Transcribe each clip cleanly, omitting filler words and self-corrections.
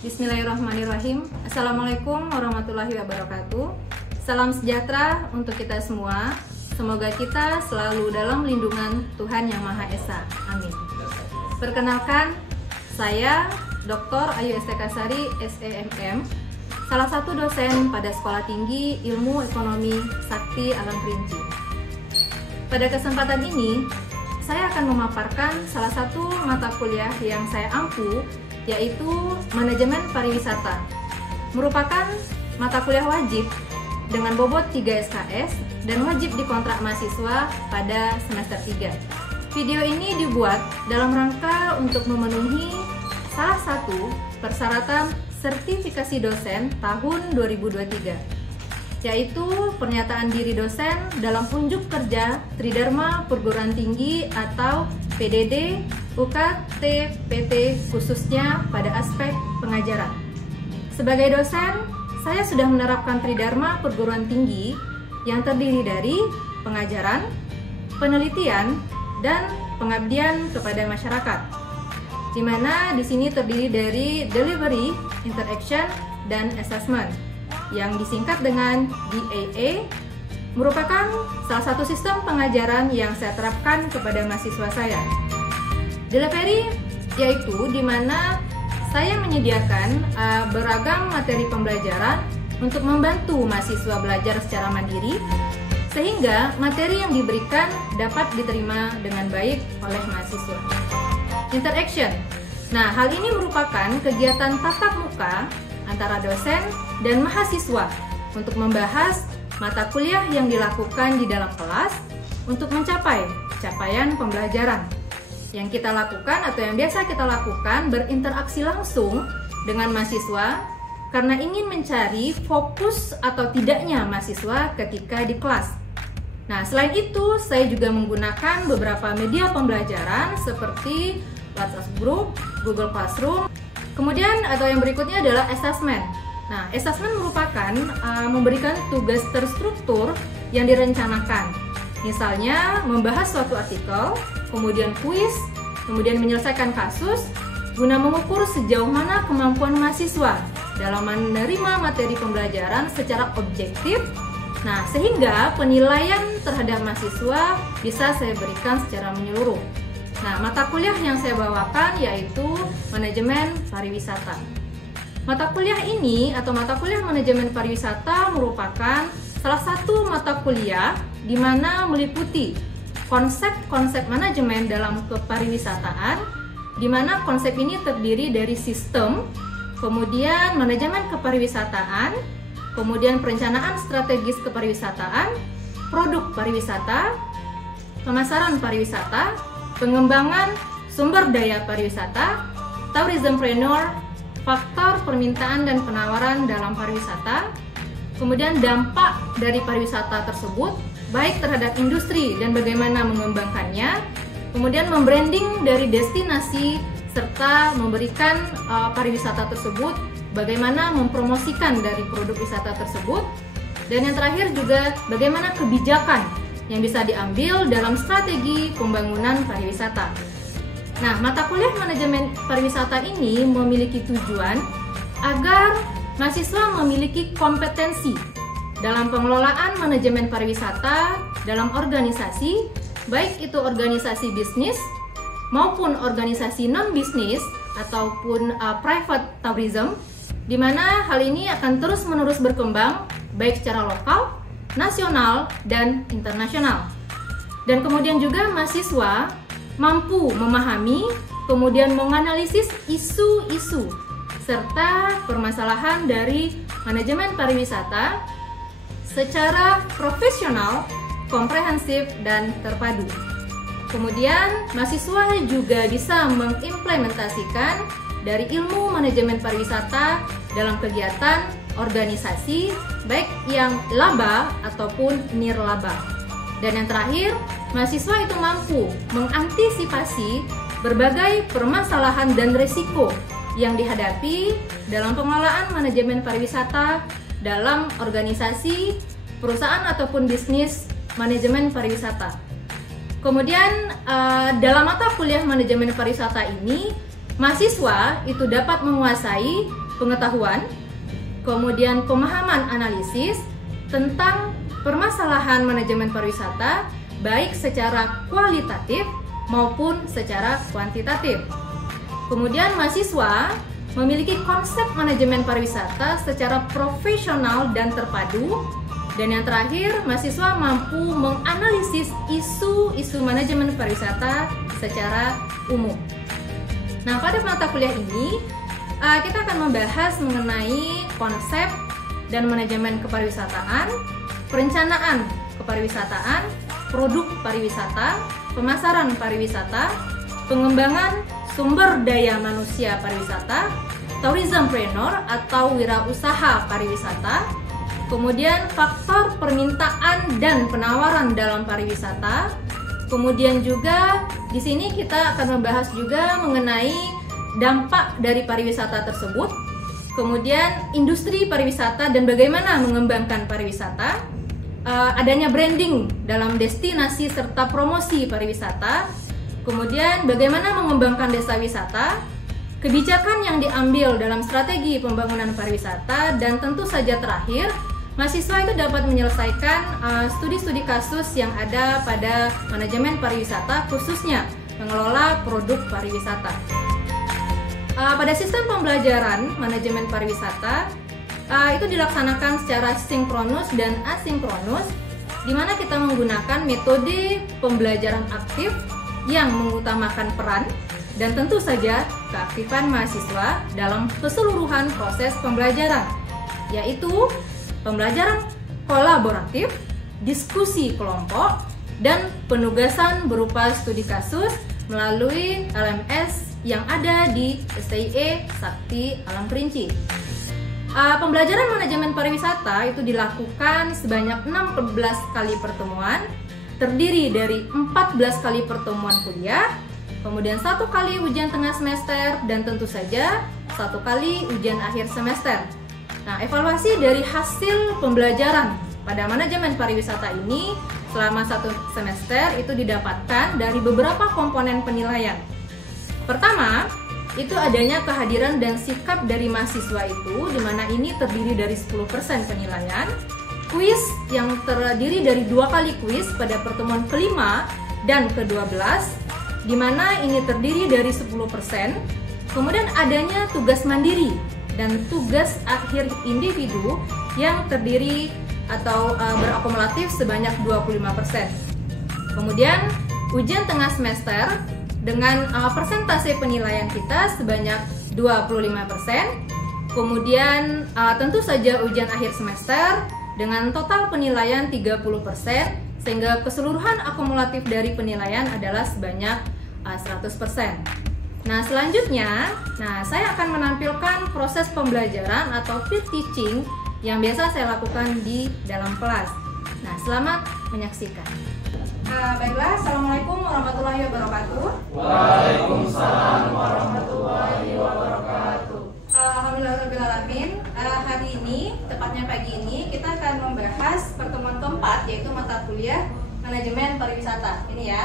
Bismillahirrahmanirrahim. Assalamualaikum warahmatullahi wabarakatuh. Salam sejahtera untuk kita semua. Semoga kita selalu dalam lindungan Tuhan Yang Maha Esa. Amin. Perkenalkan, saya Dr. Ayu Estekasari, SEMM, salah satu dosen pada Sekolah Tinggi Ilmu Ekonomi Sakti Alam Kerinci. Pada kesempatan ini, saya akan memaparkan salah satu mata kuliah yang saya ampu, yaitu Manajemen Pariwisata. Merupakan mata kuliah wajib dengan bobot 3 SKS dan wajib dikontrak mahasiswa pada semester 3. Video ini dibuat dalam rangka untuk memenuhi salah satu persyaratan sertifikasi dosen tahun 2023, yaitu pernyataan diri dosen dalam unjuk kerja Tridharma Perguruan Tinggi atau PDD UKT PT khususnya pada aspek pengajaran. Sebagai dosen, saya sudah menerapkan Tridharma Perguruan Tinggi yang terdiri dari pengajaran, penelitian, dan pengabdian kepada masyarakat, di mana di sini terdiri dari delivery, interaction, dan assessment, yang disingkat dengan DAA, merupakan salah satu sistem pengajaran yang saya terapkan kepada mahasiswa saya. Delivery yaitu di mana saya menyediakan beragam materi pembelajaran untuk membantu mahasiswa belajar secara mandiri, sehingga materi yang diberikan dapat diterima dengan baik oleh mahasiswa. Interaction. Nah, hal ini merupakan kegiatan tatap muka antara dosen dan mahasiswa untuk membahas mata kuliah yang dilakukan di dalam kelas untuk mencapai capaian pembelajaran. Yang kita lakukan atau yang biasa kita lakukan berinteraksi langsung dengan mahasiswa karena ingin mencari fokus atau tidaknya mahasiswa ketika di kelas. Nah, selain itu saya juga menggunakan beberapa media pembelajaran seperti WhatsApp Group, Google Classroom. Kemudian atau yang berikutnya adalah assessment. Nah, assessment merupakan memberikan tugas terstruktur yang direncanakan. Misalnya membahas suatu artikel, kemudian kuis, kemudian menyelesaikan kasus guna mengukur sejauh mana kemampuan mahasiswa dalam menerima materi pembelajaran secara objektif. Nah, sehingga penilaian terhadap mahasiswa bisa saya berikan secara menyeluruh. Nah, mata kuliah yang saya bawakan yaitu Manajemen Pariwisata. Mata kuliah ini atau mata kuliah Manajemen Pariwisata merupakan salah satu mata kuliah di mana meliputi konsep-konsep manajemen dalam kepariwisataan, di mana konsep ini terdiri dari sistem, kemudian manajemen kepariwisataan, kemudian perencanaan strategis kepariwisataan, produk pariwisata, pemasaran pariwisata, pengembangan sumber daya pariwisata, tourismpreneur, faktor permintaan dan penawaran dalam pariwisata, kemudian dampak dari pariwisata tersebut, baik terhadap industri dan bagaimana mengembangkannya, kemudian membranding dari destinasi, serta memberikan pariwisata tersebut, bagaimana mempromosikan dari produk wisata tersebut, dan yang terakhir juga bagaimana kebijakan yang bisa diambil dalam strategi pembangunan pariwisata. Nah, mata kuliah Manajemen Pariwisata ini memiliki tujuan agar mahasiswa memiliki kompetensi dalam pengelolaan manajemen pariwisata dalam organisasi, baik itu organisasi bisnis maupun organisasi non-bisnis ataupun private tourism, di mana hal ini akan terus-menerus berkembang baik secara lokal, nasional, dan internasional. Dan kemudian juga mahasiswa mampu memahami, kemudian menganalisis isu-isu serta permasalahan dari manajemen pariwisata secara profesional, komprehensif, dan terpadu. Kemudian mahasiswa juga bisa mengimplementasikan dari ilmu manajemen pariwisata dalam kegiatan organisasi, baik yang laba ataupun nirlaba. Dan yang terakhir, mahasiswa itu mampu mengantisipasi berbagai permasalahan dan risiko yang dihadapi dalam pengelolaan manajemen pariwisata dalam organisasi, perusahaan ataupun bisnis manajemen pariwisata. Kemudian dalam mata kuliah manajemen pariwisata ini, mahasiswa itu dapat menguasai pengetahuan, kemudian pemahaman analisis tentang permasalahan manajemen pariwisata, baik secara kualitatif maupun secara kuantitatif. Kemudian mahasiswa memiliki konsep manajemen pariwisata secara profesional dan terpadu. Dan yang terakhir, mahasiswa mampu menganalisis isu-isu manajemen pariwisata secara umum. Nah, pada mata kuliah ini, kita akan membahas mengenai konsep dan manajemen kepariwisataan, perencanaan kepariwisataan, produk pariwisata, pemasaran pariwisata, pengembangan sumber daya manusia pariwisata, tourismpreneur atau wirausaha pariwisata, kemudian faktor permintaan dan penawaran dalam pariwisata. Kemudian juga di sini kita akan membahas juga mengenai dampak dari pariwisata tersebut. Kemudian industri pariwisata dan bagaimana mengembangkan pariwisata, adanya branding dalam destinasi serta promosi pariwisata. Kemudian bagaimana mengembangkan desa wisata, kebijakan yang diambil dalam strategi pembangunan pariwisata, dan tentu saja terakhir, mahasiswa itu dapat menyelesaikan studi-studi kasus yang ada pada manajemen pariwisata, khususnya mengelola produk pariwisata. Pada sistem pembelajaran manajemen pariwisata itu dilaksanakan secara sinkronus dan asinkronus, di mana kita menggunakan metode pembelajaran aktif yang mengutamakan peran dan tentu saja keaktifan mahasiswa dalam keseluruhan proses pembelajaran, yaitu pembelajaran kolaboratif, diskusi kelompok, dan penugasan berupa studi kasus melalui LMS yang ada di STIE Sakti Alam Kerinci. Pembelajaran manajemen pariwisata itu dilakukan sebanyak 16 kali pertemuan, terdiri dari 14 kali pertemuan kuliah, kemudian 1 kali ujian tengah semester, dan tentu saja 1 kali ujian akhir semester. Nah, evaluasi dari hasil pembelajaran pada manajemen pariwisata ini selama 1 semester itu didapatkan dari beberapa komponen penilaian. Pertama, itu adanya kehadiran dan sikap dari mahasiswa itu, di mana ini terdiri dari 10% penilaian. Kuis yang terdiri dari 2 kali kuis pada pertemuan kelima dan ke-12, di mana ini terdiri dari 10%. Kemudian adanya tugas mandiri dan tugas akhir individu yang terdiri atau berakumulatif sebanyak 25%. Kemudian ujian tengah semester dengan persentase penilaian kita sebanyak 25%. Kemudian tentu saja ujian akhir semester dengan total penilaian 30%, sehingga keseluruhan akumulatif dari penilaian adalah sebanyak 100%. Nah, selanjutnya, saya akan menampilkan proses pembelajaran atau field teaching yang biasa saya lakukan di dalam kelas. Nah, selamat menyaksikan. Baiklah, Assalamualaikum warahmatullahi wabarakatuh. Waalaikumsalam warahmatullahi wabarakatuh. Alhamdulillahirrahmanirrahim. Hari ini, tepatnya pagi ini, kita akan membahas pertemuan keempat, yaitu mata kuliah manajemen pariwisata. Ini ya,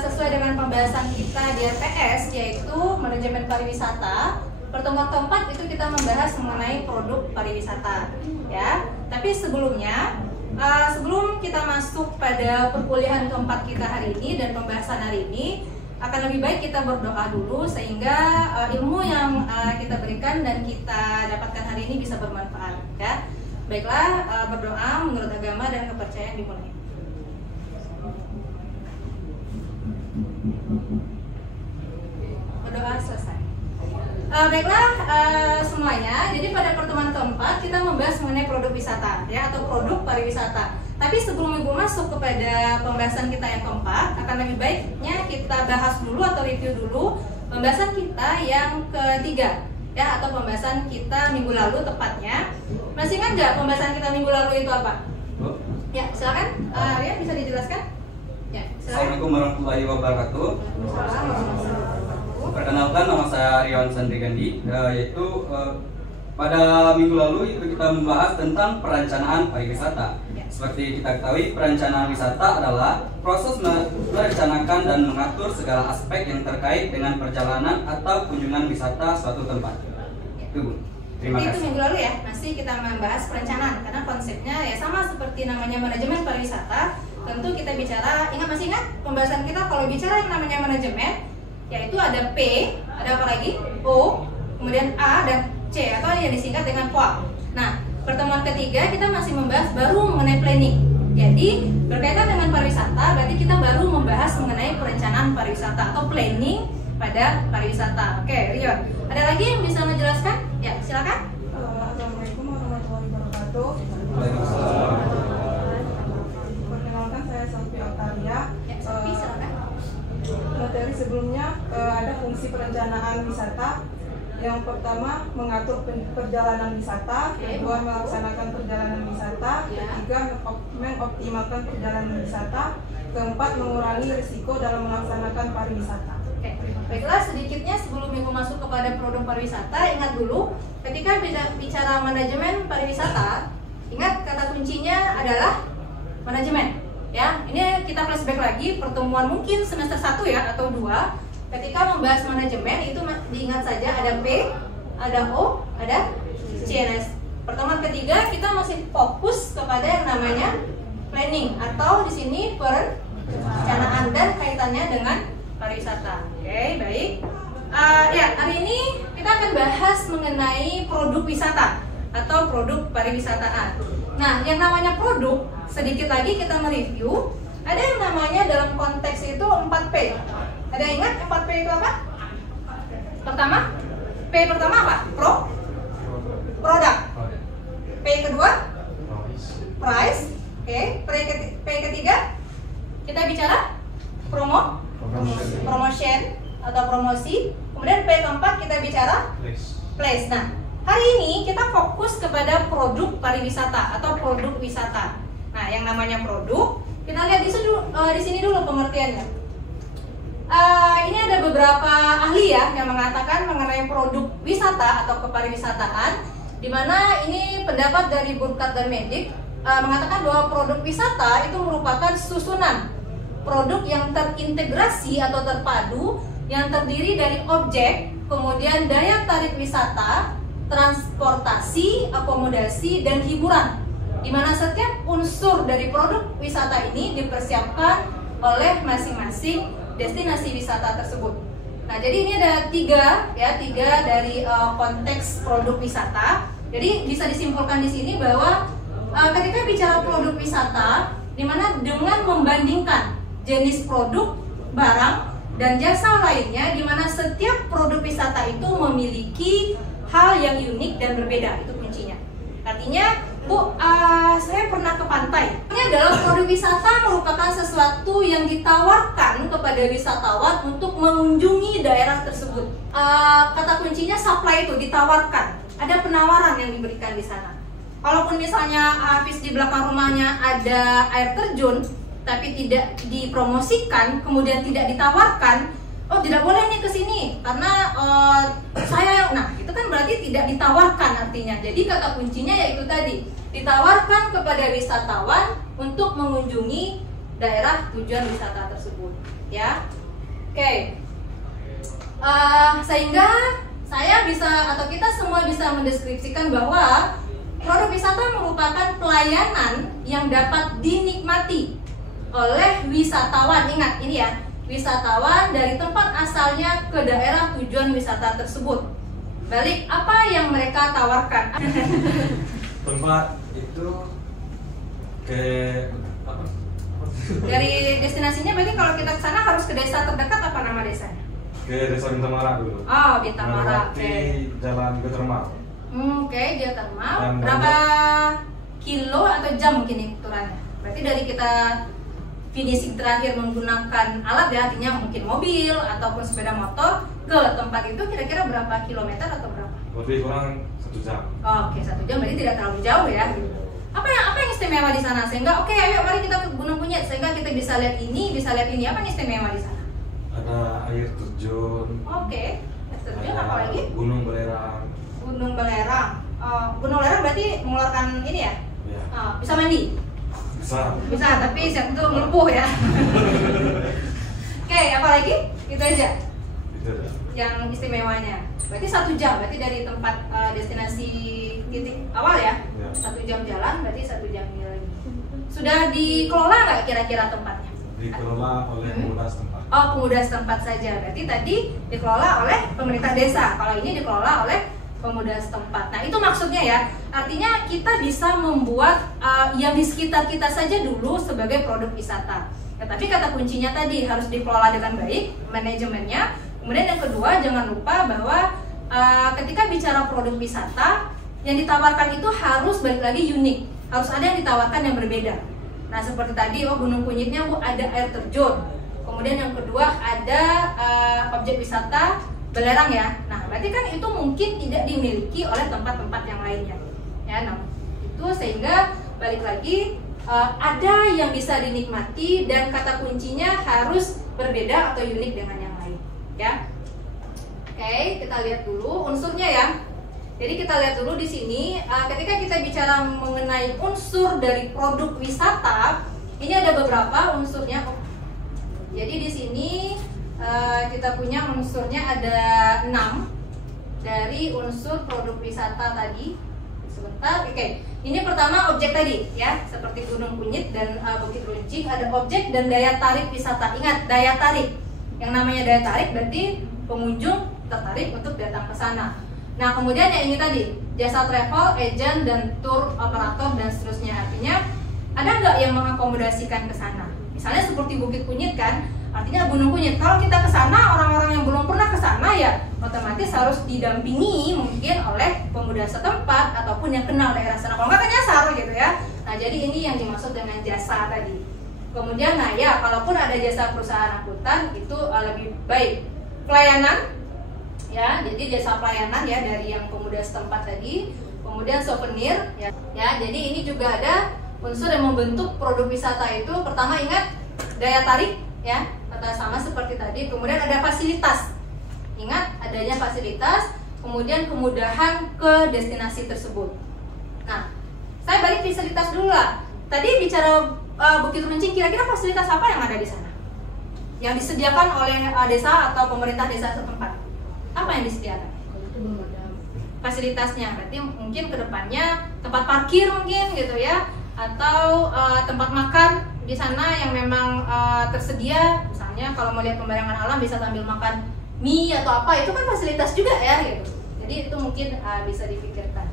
sesuai dengan pembahasan kita di RPS, yaitu manajemen pariwisata. Pertemuan keempat itu kita membahas mengenai produk pariwisata, ya. Tapi sebelumnya, sebelum kita masuk pada perkuliahan keempat kita hari ini dan pembahasan hari ini, akan lebih baik kita berdoa dulu sehingga ilmu yang kita berikan dan kita dapatkan hari ini bisa bermanfaat, ya. Baiklah, berdoa menurut agama dan kepercayaan dimulai. Berdoa selesai. Baiklah semuanya. Jadi pada pertemuan keempat kita membahas mengenai produk wisata, ya, atau produk pariwisata. Tapi sebelum Ibu masuk kepada pembahasan kita yang keempat, akan lebih baiknya kita bahas dulu atau review dulu pembahasan kita yang ketiga, ya, atau pembahasan kita minggu lalu tepatnya. Masih ingat nggak pembahasan kita minggu lalu itu apa? Ya, silakan. Arya bisa dijelaskan? Ya, silakan. Assalamualaikum warahmatullahi wabarakatuh. Perkenalkan, nama saya Rian Sandrigandi, yaitu pada minggu lalu itu kita membahas tentang perencanaan pariwisata. Seperti kita ketahui, perencanaan wisata adalah proses merencanakan dan mengatur segala aspek yang terkait dengan perjalanan atau kunjungan wisata suatu tempat. Itu Bu. Terima Jadi itu kasih. minggu lalu ya, masih kita membahas perencanaan karena konsepnya ya sama seperti namanya manajemen pariwisata. Tentu kita bicara, masih ingat pembahasan kita kalau bicara yang namanya manajemen, yaitu ada P, ada apa lagi? O, kemudian A dan C atau yang disingkat dengan POA. Nah, pertemuan ketiga kita masih membahas baru mengenai planning. Jadi berkaitan dengan pariwisata, berarti kita baru membahas mengenai perencanaan pariwisata atau planning pada pariwisata. Oke, Rion, ada lagi yang bisa menjelaskan? Ya, silakan. Assalamualaikum warahmatullahi wabarakatuh. Waalaikumsalam. Perkenalkan, saya Selvi Octavia. Ya, Sophie, silakan. Materi sebelumnya ada fungsi perencanaan wisata. Yang pertama mengatur perjalanan wisata, Oke. kedua melaksanakan perjalanan wisata, Ya. ketiga mengoptimalkan perjalanan wisata, keempat mengurangi risiko dalam melaksanakan pariwisata. Oke, baiklah sedikitnya sebelum minggu masuk kepada produk pariwisata, ingat dulu ketika bicara manajemen pariwisata, ingat kata kuncinya adalah manajemen. Ya, ini kita flashback lagi pertemuan mungkin semester 1 ya atau 2. Ketika membahas manajemen itu diingat saja ada P, ada O, ada C. Pertemuan ketiga kita masih fokus kepada yang namanya planning atau di sini perencanaan dan kaitannya dengan pariwisata. Oke, baik. Ya, hari ini kita akan bahas mengenai produk wisata atau produk pariwisataan. Nah, yang namanya produk, sedikit lagi kita mereview. Ada yang namanya dalam konteks itu 4P. Ada yang ingat 4P itu apa? Pertama, P pertama apa? Produk. P kedua, price. Oke, P ketiga kita bicara promotion atau promosi. Kemudian P keempat kita bicara place. Nah, hari ini kita fokus kepada produk pariwisata atau produk wisata. Nah, yang namanya produk, kita lihat di sini dulu pengertiannya. Ini ada beberapa ahli ya yang mengatakan mengenai produk wisata atau kepariwisataan, di mana ini pendapat dari Burkhardt dan Medik mengatakan bahwa produk wisata itu merupakan susunan produk yang terintegrasi atau terpadu yang terdiri dari objek, kemudian daya tarik wisata, transportasi, akomodasi, dan hiburan, di mana setiap unsur dari produk wisata ini dipersiapkan oleh masing-masing destinasi wisata tersebut. Nah, jadi ini ada tiga dari konteks produk wisata. Jadi bisa disimpulkan di sini bahwa ketika bicara produk wisata, di mana dengan membandingkan jenis produk, barang, dan jasa lainnya, di mana setiap produk wisata itu memiliki hal yang unik dan berbeda, itu kuncinya. Artinya, Bu, saya pernah ke pantai. Ini adalah produk wisata merupakan sesuatu yang ditawarkan kepada wisatawan untuk mengunjungi daerah tersebut. Kata kuncinya supply itu ditawarkan. Ada penawaran yang diberikan di sana. Kalaupun misalnya habis di belakang rumahnya ada air terjun, tapi tidak dipromosikan, kemudian tidak ditawarkan, oh tidak boleh nih ke sini karena itu kan berarti tidak ditawarkan artinya. Jadi kata kuncinya yaitu tadi, ditawarkan kepada wisatawan untuk mengunjungi daerah tujuan wisata tersebut, ya. Oke. Sehingga saya bisa atau kita semua bisa mendeskripsikan bahwa produk wisata merupakan pelayanan yang dapat dinikmati oleh wisatawan. Ingat ini ya, wisatawan dari tempat asalnya ke daerah tujuan wisata tersebut. Balik, apa yang mereka tawarkan? Tempat itu ke apa? Dari destinasinya berarti kalau kita ke sana harus ke desa terdekat, apa nama desanya? Ke Desa Bintamara dulu. Oh, Bintamara. Melewati Oke. Jalan Geotermal. Oke, geotermal. Dan Berapa kilo atau jam mungkin hitungannya? Berarti dari kita finishing terakhir menggunakan alat ya, artinya mungkin mobil ataupun sepeda motor ke tempat itu kira-kira berapa kilometer atau berapa? Lebih kurang 1 jam. Oke, 1 jam berarti tidak terlalu jauh ya. Apa yang istimewa di sana sehingga oke, ayo mari kita ke Gunung Punyet sehingga kita bisa lihat ini, bisa lihat ini. Apa yang istimewa di sana? Ada air terjun. Oke, air terjun apa lagi? Gunung Belerang. Gunung Belerang. Gunung Belerang berarti mengeluarkan ini ya? Ya. Bisa mandi? Bisa, tapi siap itu melepuh ya. Oke, apa lagi? Itu aja itu ada. yang istimewanya. Berarti 1 jam, berarti dari tempat destinasi titik awal ya, 1 jam jalan, berarti 1 jam lagi. Sudah dikelola nggak kira-kira tempatnya? Dikelola oleh pemuda setempat. Oh, pemuda setempat saja. Berarti tadi dikelola oleh pemerintah desa. Kalau ini dikelola oleh pemuda setempat. Nah, itu maksudnya ya. Artinya kita bisa membuat yang di sekitar kita saja dulu sebagai produk wisata. Tapi kata kuncinya tadi harus dikelola dengan baik manajemennya. Kemudian yang kedua, jangan lupa bahwa ketika bicara produk wisata, yang ditawarkan itu harus balik lagi unik. Harus ada yang ditawarkan yang berbeda. Nah, seperti tadi, Gunung Kunyitnya ada air terjun. Kemudian yang kedua ada objek wisata belerang ya. Nah, berarti kan itu mungkin tidak dimiliki oleh tempat-tempat yang lainnya. Ya, nah, itu sehingga balik lagi ada yang bisa dinikmati dan kata kuncinya harus berbeda atau unik dengan yang lain. Ya, oke, kita lihat dulu unsurnya ya. Jadi kita lihat dulu di sini, ketika kita bicara mengenai unsur dari produk wisata, ini ada beberapa unsurnya. Jadi di sini kita punya unsurnya ada 6 dari unsur produk wisata tadi. Sebentar, oke. Ini pertama objek tadi ya, seperti Gunung Kunyit dan Bukit Runcing, ada objek dan daya tarik wisata. Ingat, daya tarik. Yang namanya daya tarik berarti pengunjung tertarik untuk datang ke sana. Nah, kemudian yang ini tadi, jasa travel, agent, dan tour operator, dan seterusnya. Artinya, ada nggak yang mengakomodasikan ke sana? Misalnya seperti Bukit Kunyit kan, artinya Gunung Kunyit. Kalau kita ke sana, orang-orang yang belum pernah ke sana ya otomatis harus didampingi mungkin oleh pemuda setempat ataupun yang kenal daerah sana. Kalau nggak kan nyasar gitu ya. Nah, jadi ini yang dimaksud dengan jasa tadi. Kemudian, nah ya, kalaupun ada jasa perusahaan angkutan itu lebih baik. Pelayanan, ya, jadi jasa pelayanan ya dari yang pemuda setempat tadi. Kemudian souvenir, ya, jadi ini juga ada unsur yang membentuk produk wisata itu. Pertama ingat daya tarik, ya, kata sama seperti tadi. Kemudian ada fasilitas, ingat adanya fasilitas. Kemudian kemudahan ke destinasi tersebut. Nah, saya balik fasilitas dulu lah. Tadi bicara Bukit Runcing, kira-kira fasilitas apa yang ada di sana? Yang disediakan oleh desa atau pemerintah desa setempat? Apa yang disediakan? Fasilitasnya, berarti mungkin kedepannya tempat parkir mungkin gitu ya, atau tempat makan di sana yang memang tersedia. Misalnya kalau mau lihat pemandangan alam bisa sambil makan mie atau apa, itu kan fasilitas juga ya gitu. Jadi itu mungkin bisa dipikirkan.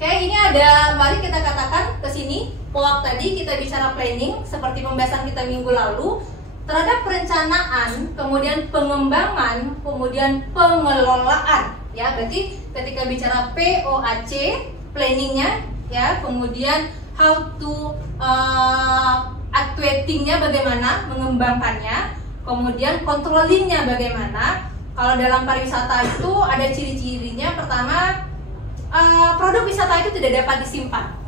Oke, ini ada, mari kita katakan ke sini, POAK tadi kita bicara planning seperti pembahasan kita minggu lalu terhadap perencanaan, kemudian pengembangan, kemudian pengelolaan. Ya, berarti ketika bicara POAC, planningnya, ya, kemudian how to actuatingnya bagaimana, mengembangkannya, kemudian controllingnya bagaimana. Kalau dalam pariwisata itu ada ciri-cirinya. Pertama, produk wisata itu tidak dapat disimpan.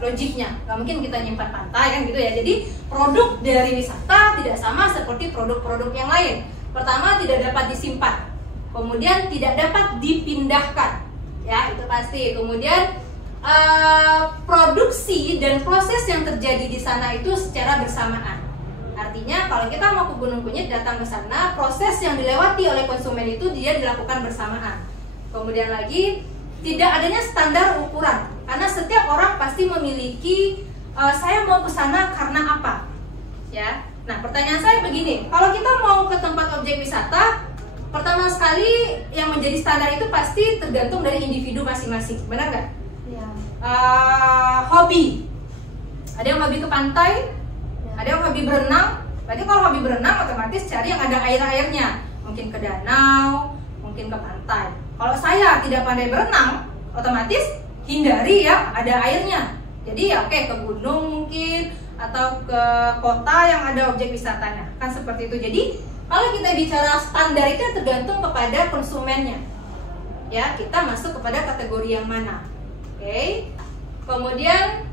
Logiknya, nggak mungkin kita nyimpan pantai kan gitu ya. Jadi produk dari wisata tidak sama seperti produk-produk yang lain. Pertama, tidak dapat disimpan. Kemudian tidak dapat dipindahkan, ya itu pasti. Kemudian produksi dan proses yang terjadi di sana itu secara bersamaan. Artinya kalau kita mau ke Gunung Kunyit, datang ke sana, proses yang dilewati oleh konsumen itu dia dilakukan bersamaan. Kemudian lagi tidak adanya standar ukuran, karena setiap orang pasti memiliki saya mau ke sana karena apa, ya. Nah, pertanyaan saya begini, kalau kita mau ke tempat objek wisata, pertama sekali yang menjadi standar itu pasti tergantung dari individu masing-masing, benar nggak? Ya. Hobi, ada yang hobi ke pantai, ada yang hobi berenang. Berarti kalau hobi berenang otomatis cari yang ada air-airnya, mungkin ke danau, mungkin ke pantai. Kalau saya tidak pandai berenang, otomatis hindari yang ada airnya. Jadi ya oke, ke gunung mungkin, atau ke kota yang ada objek wisatanya, kan seperti itu. Jadi kalau kita bicara standar itu tergantung kepada konsumennya, ya, kita masuk kepada kategori yang mana. Oke. Kemudian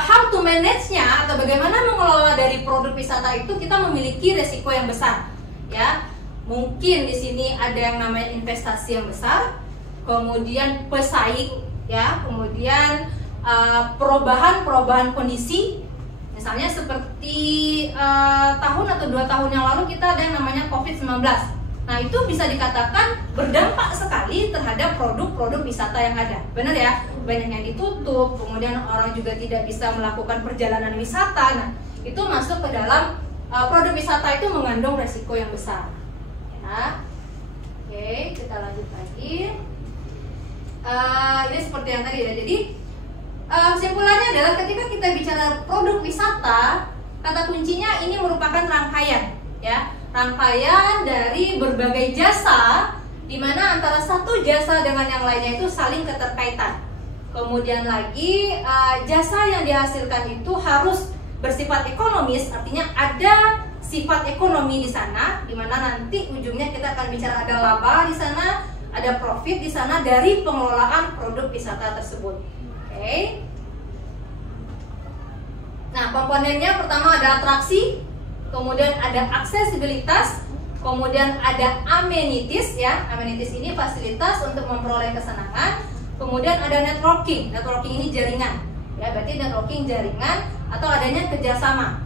how to manage-nya atau bagaimana mengelola dari produk wisata itu, kita memiliki resiko yang besar, ya. Mungkin di sini ada yang namanya investasi yang besar, kemudian pesaing, ya, kemudian perubahan kondisi. Misalnya seperti tahun atau 2 tahun yang lalu kita ada yang namanya COVID-19, Nah, itu bisa dikatakan berdampak sekali terhadap produk-produk wisata yang ada. Benar ya? Banyak yang ditutup, kemudian orang juga tidak bisa melakukan perjalanan wisata. Nah, itu masuk ke dalam produk wisata itu mengandung resiko yang besar. Ya. Oke, kita lanjut lagi. Ini seperti yang tadi ya. Jadi kesimpulannya adalah ketika kita bicara produk wisata, kata kuncinya ini merupakan rangkaian, ya. Rangkaian dari berbagai jasa di mana antara satu jasa dengan yang lainnya itu saling keterkaitan. Kemudian lagi jasa yang dihasilkan itu harus bersifat ekonomis, artinya ada sifat ekonomi di sana, di mana nanti ujungnya kita akan bicara ada laba di sana, ada profit di sana dari pengelolaan produk wisata tersebut. Oke. Nah, komponennya pertama ada atraksi, kemudian ada aksesibilitas, kemudian ada amenities ya. Amenities ini fasilitas untuk memperoleh kesenangan. Kemudian ada networking. Networking ini jaringan. Ya, berarti networking jaringan atau adanya kerjasama.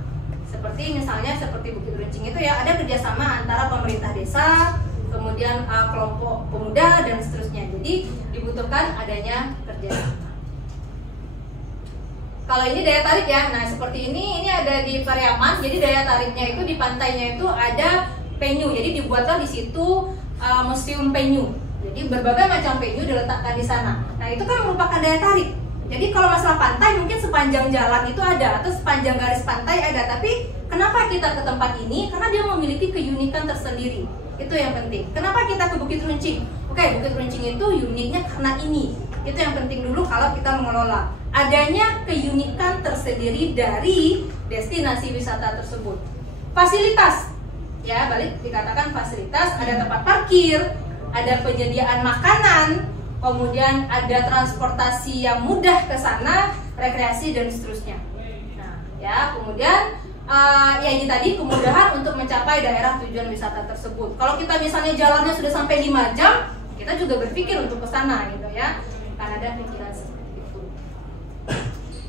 Seperti misalnya seperti Bukit Runcing itu ya, ada kerjasama antara pemerintah desa, kemudian kelompok pemuda dan seterusnya. Jadi dibutuhkan adanya kerjasama. Kalau ini daya tarik ya, nah seperti ini ada di Pariaman. Jadi daya tariknya itu di pantainya itu ada penyu. Jadi dibuatlah di situ museum penyu. Jadi berbagai macam penyu diletakkan di sana. Nah itu kan merupakan daya tarik. Jadi kalau masalah pantai mungkin sepanjang jalan itu ada atau sepanjang garis pantai ada. Tapi kenapa kita ke tempat ini? Karena dia memiliki keunikan tersendiri. Itu yang penting. Kenapa kita ke Bukit Runcing? Oke, Bukit Runcing itu uniknya karena ini. Itu yang penting dulu kalau kita mengelola. Adanya keunikan tersendiri dari destinasi wisata tersebut. Fasilitas, ya balik dikatakan fasilitas, ada tempat parkir, ada penyediaan makanan, kemudian ada transportasi yang mudah ke sana, rekreasi dan seterusnya. Nah, ya kemudian ya ini tadi kemudahan untuk mencapai daerah tujuan wisata tersebut. Kalau kita misalnya jalannya sudah sampai 5 jam, kita juga berpikir untuk ke sana gitu ya. Kan ada pikiran seperti itu.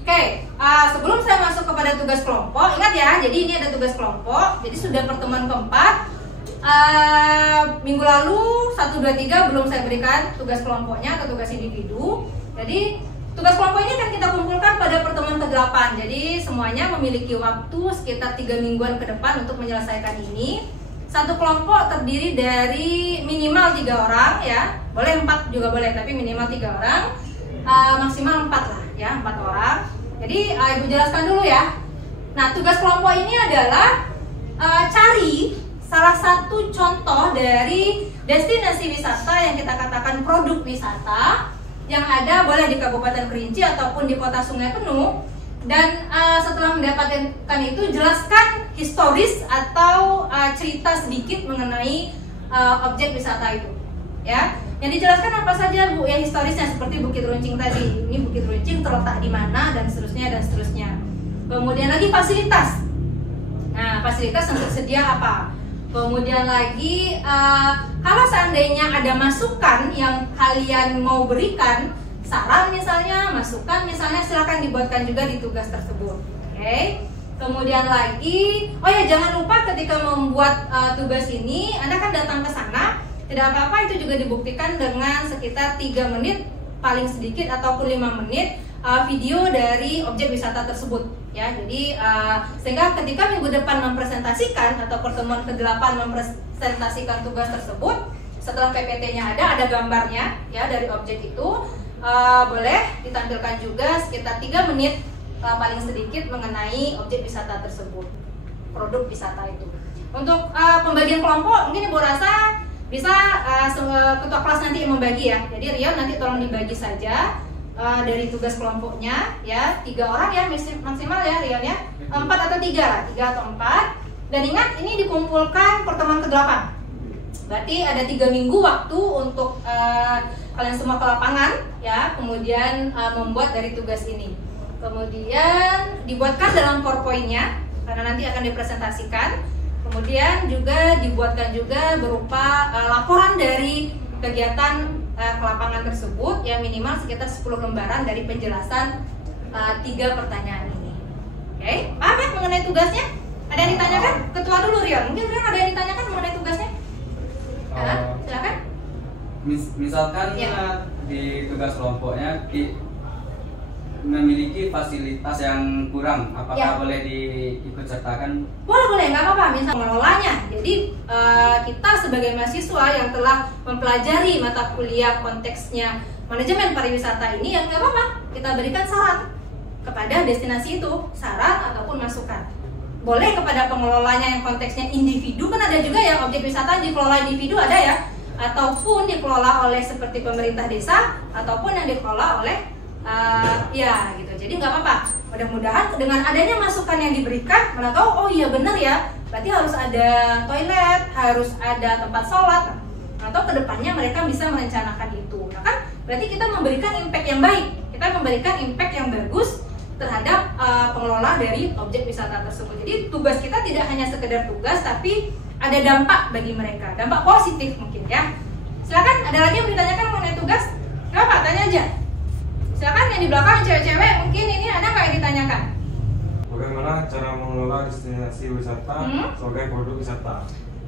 Oke, sebelum saya masuk kepada tugas kelompok, ingat ya, jadi ini ada tugas kelompok. Jadi sudah pertemuan keempat. Minggu lalu 1, 2, 3 belum saya berikan tugas kelompoknya atau tugas individu. Jadi tugas kelompok ini akan kita kumpulkan pada pertemuan ke-8. Jadi semuanya memiliki waktu sekitar 3 mingguan ke depan untuk menyelesaikan ini. Satu kelompok terdiri dari minimal 3 orang ya. Boleh 4 juga boleh, tapi minimal 3 orang. Maksimal 4 lah ya, 4 orang. Jadi Ibu jelaskan dulu ya. Nah, tugas kelompok ini adalah cari salah satu contoh dari destinasi wisata yang kita katakan produk wisata yang ada boleh di Kabupaten Kerinci ataupun di Kota Sungai Penuh. Dan setelah mendapatkan itu, jelaskan historis atau cerita sedikit mengenai objek wisata itu ya. Yang dijelaskan apa saja Bu? Ya historisnya seperti Bukit Runcing tadi. Ini Bukit Runcing terletak di mana dan seterusnya dan seterusnya. Kemudian lagi fasilitas. Nah, fasilitas yang tersedia apa? Kemudian lagi kalau seandainya ada masukan yang kalian mau berikan, saran misalnya, masukan misalnya, silakan dibuatkan juga di tugas tersebut. Oke. Kemudian lagi, oh ya jangan lupa ketika membuat tugas ini, Anda kan datang ke sana. Tidak apa-apa, itu juga dibuktikan dengan sekitar 3 menit paling sedikit ataupun 5 menit video dari objek wisata tersebut ya. Jadi sehingga ketika minggu depan mempresentasikan atau pertemuan ke-8 mempresentasikan tugas tersebut, setelah PPT-nya ada gambarnya ya dari objek itu, boleh ditampilkan juga sekitar 3 menit paling sedikit mengenai objek wisata tersebut, produk wisata itu. Untuk pembagian kelompok mungkin Ibu rasa bisa ketua kelas nanti yang membagi ya. Jadi Rion nanti tolong dibagi saja dari tugas kelompoknya ya, 3 orang ya maksimal ya Rion ya, 4 atau 3 lah, 3 atau 4. Dan ingat ini dikumpulkan pertemuan ke-8. Berarti ada 3 minggu waktu untuk kalian semua ke lapangan ya, kemudian membuat dari tugas ini. Kemudian dibuatkan dalam PowerPoint-nya karena nanti akan dipresentasikan. Kemudian juga dibuatkan juga berupa laporan dari kegiatan ke lapangan tersebut yang minimal sekitar 10 lembaran dari penjelasan 3 pertanyaan ini. Oke, paham ya mengenai tugasnya? Ada yang ditanyakan? Ketua dulu Rion. Mungkin Rion ada yang ditanyakan mengenai tugasnya? Silakan. Misalkan Ya. di tugas kelompoknya memiliki fasilitas yang kurang, apakah Ya. boleh diikut sertakan? Boleh, nggak apa-apa. Misal mengelolanya. Jadi kita sebagai mahasiswa yang telah mempelajari mata kuliah konteksnya manajemen pariwisata ini, yang nggak apa-apa. Kita berikan saran kepada destinasi itu, saran ataupun masukan. Boleh kepada pengelolanya yang konteksnya individu, kan ada juga ya objek wisata dikelola individu ada ya, ataupun dikelola oleh seperti pemerintah desa ataupun yang dikelola oleh ya gitu. Jadi nggak apa-apa. Mudah-mudahan dengan adanya masukan yang diberikan, mana tahu oh iya benar ya, berarti harus ada toilet, harus ada tempat sholat, atau kedepannya mereka bisa merencanakan itu. Nah kan berarti kita memberikan impact yang baik, kita memberikan impact yang bagus terhadap pengelola dari objek wisata tersebut. Jadi tugas kita tidak hanya sekedar tugas, tapi ada dampak bagi mereka, dampak positif mungkin ya. Silakan, ada lagi yang ditanyakan mengenai tugas? Nggak apa, tanya aja. Silakan yang di belakang cewek-cewek, mungkin ini ada nggak yang ditanyakan? Bagaimana cara mengelola destinasi wisata sebagai produk wisata?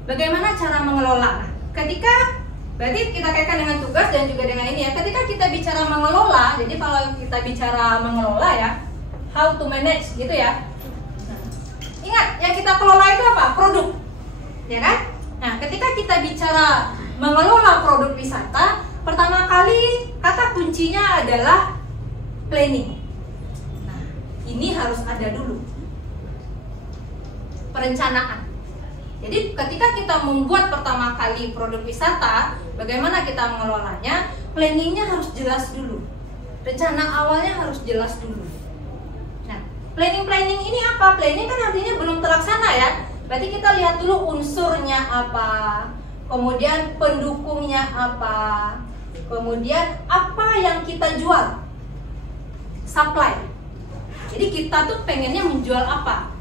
Bagaimana cara mengelola? Nah, ketika berarti kita kaitkan dengan tugas dan juga dengan ini ya. Ketika kita bicara mengelola, jadi kalau kita bicara mengelola ya, how to manage gitu ya. Nah, ingat yang kita kelola itu apa? Produk, ya kan? Nah, ketika kita bicara mengelola produk wisata, pertama kali kata kuncinya adalah planning. Nah, ini harus ada dulu perencanaan. Jadi ketika kita membuat pertama kali produk wisata, bagaimana kita mengelolanya? Planningnya harus jelas dulu. Rencana awalnya harus jelas dulu. Nah, planning ini apa? Planning kan artinya belum terlaksana ya. Berarti kita lihat dulu unsurnya apa, kemudian pendukungnya apa, kemudian apa yang kita jual, supply. Jadi kita tuh pengennya menjual apa.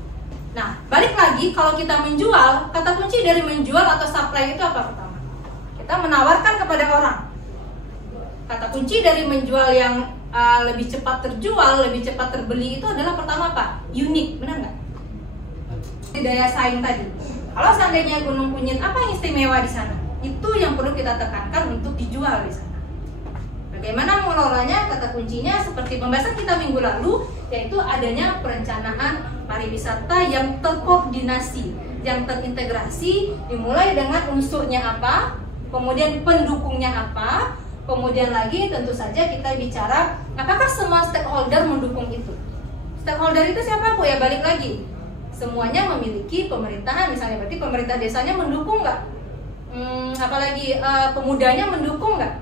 Nah, balik lagi kalau kita menjual, kata kunci dari menjual atau supply itu apa pertama? Kita menawarkan kepada orang. Kata kunci dari menjual yang lebih cepat terjual, lebih cepat terbeli itu adalah pertama apa? Unik, benar nggak? Daya saing tadi. Kalau seandainya Gunung Kunyit, apa yang istimewa di sana? Itu yang perlu kita tekankan untuk dijual di sana. Bagaimana mengelolanya? Kata kuncinya seperti pembahasan kita minggu lalu, yaitu adanya perencanaan pariwisata yang terkoordinasi, yang terintegrasi, dimulai dengan unsurnya apa, kemudian pendukungnya apa, kemudian lagi tentu saja kita bicara apakah semua stakeholder mendukung itu. Stakeholder itu siapa Bu? Ya balik lagi, semuanya memiliki pemerintahan, misalnya berarti pemerintah desanya mendukung nggak? Apalagi pemudanya mendukung nggak?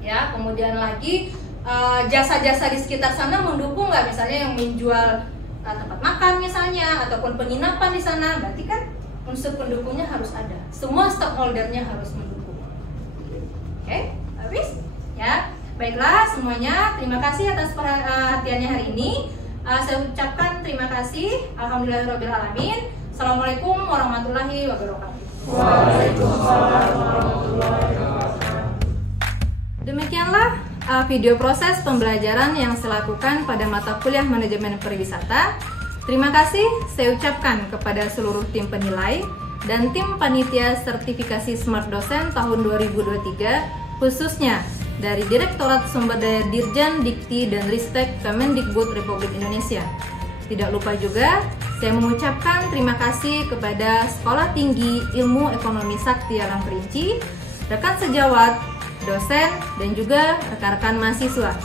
Ya, kemudian lagi jasa-jasa di sekitar sana mendukung nggak? Misalnya yang menjual tempat makan misalnya, ataupun penginapan di sana, berarti kan unsur pendukungnya harus ada. Semua stakeholdernya harus mendukung. Oke, habis? Ya, baiklah semuanya. Terima kasih atas perhatiannya hari ini. Saya ucapkan terima kasih. Alhamdulillahirobbilalamin. Assalamualaikum warahmatullahi wabarakatuh. Waalaikumsalam warahmatullahi wabarakatuh. Demikianlah video proses pembelajaran yang saya lakukan pada mata kuliah manajemen pariwisata. Terima kasih saya ucapkan kepada seluruh tim penilai dan tim panitia sertifikasi Smart Dosen tahun 2023, khususnya dari Direktorat Sumber Daya Dirjen Dikti dan Ristek Kemendikbud Republik Indonesia. Tidak lupa juga saya mengucapkan terima kasih kepada Sekolah Tinggi Ilmu Ekonomi Sakti Alam Kerinci, rekan sejawat, dosen, dan juga rekan-rekan mahasiswa.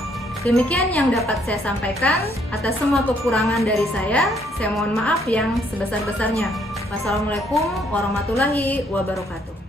Demikian yang dapat saya sampaikan. Atas semua kekurangan dari saya mohon maaf yang sebesar-besarnya. Wassalamualaikum warahmatullahi wabarakatuh.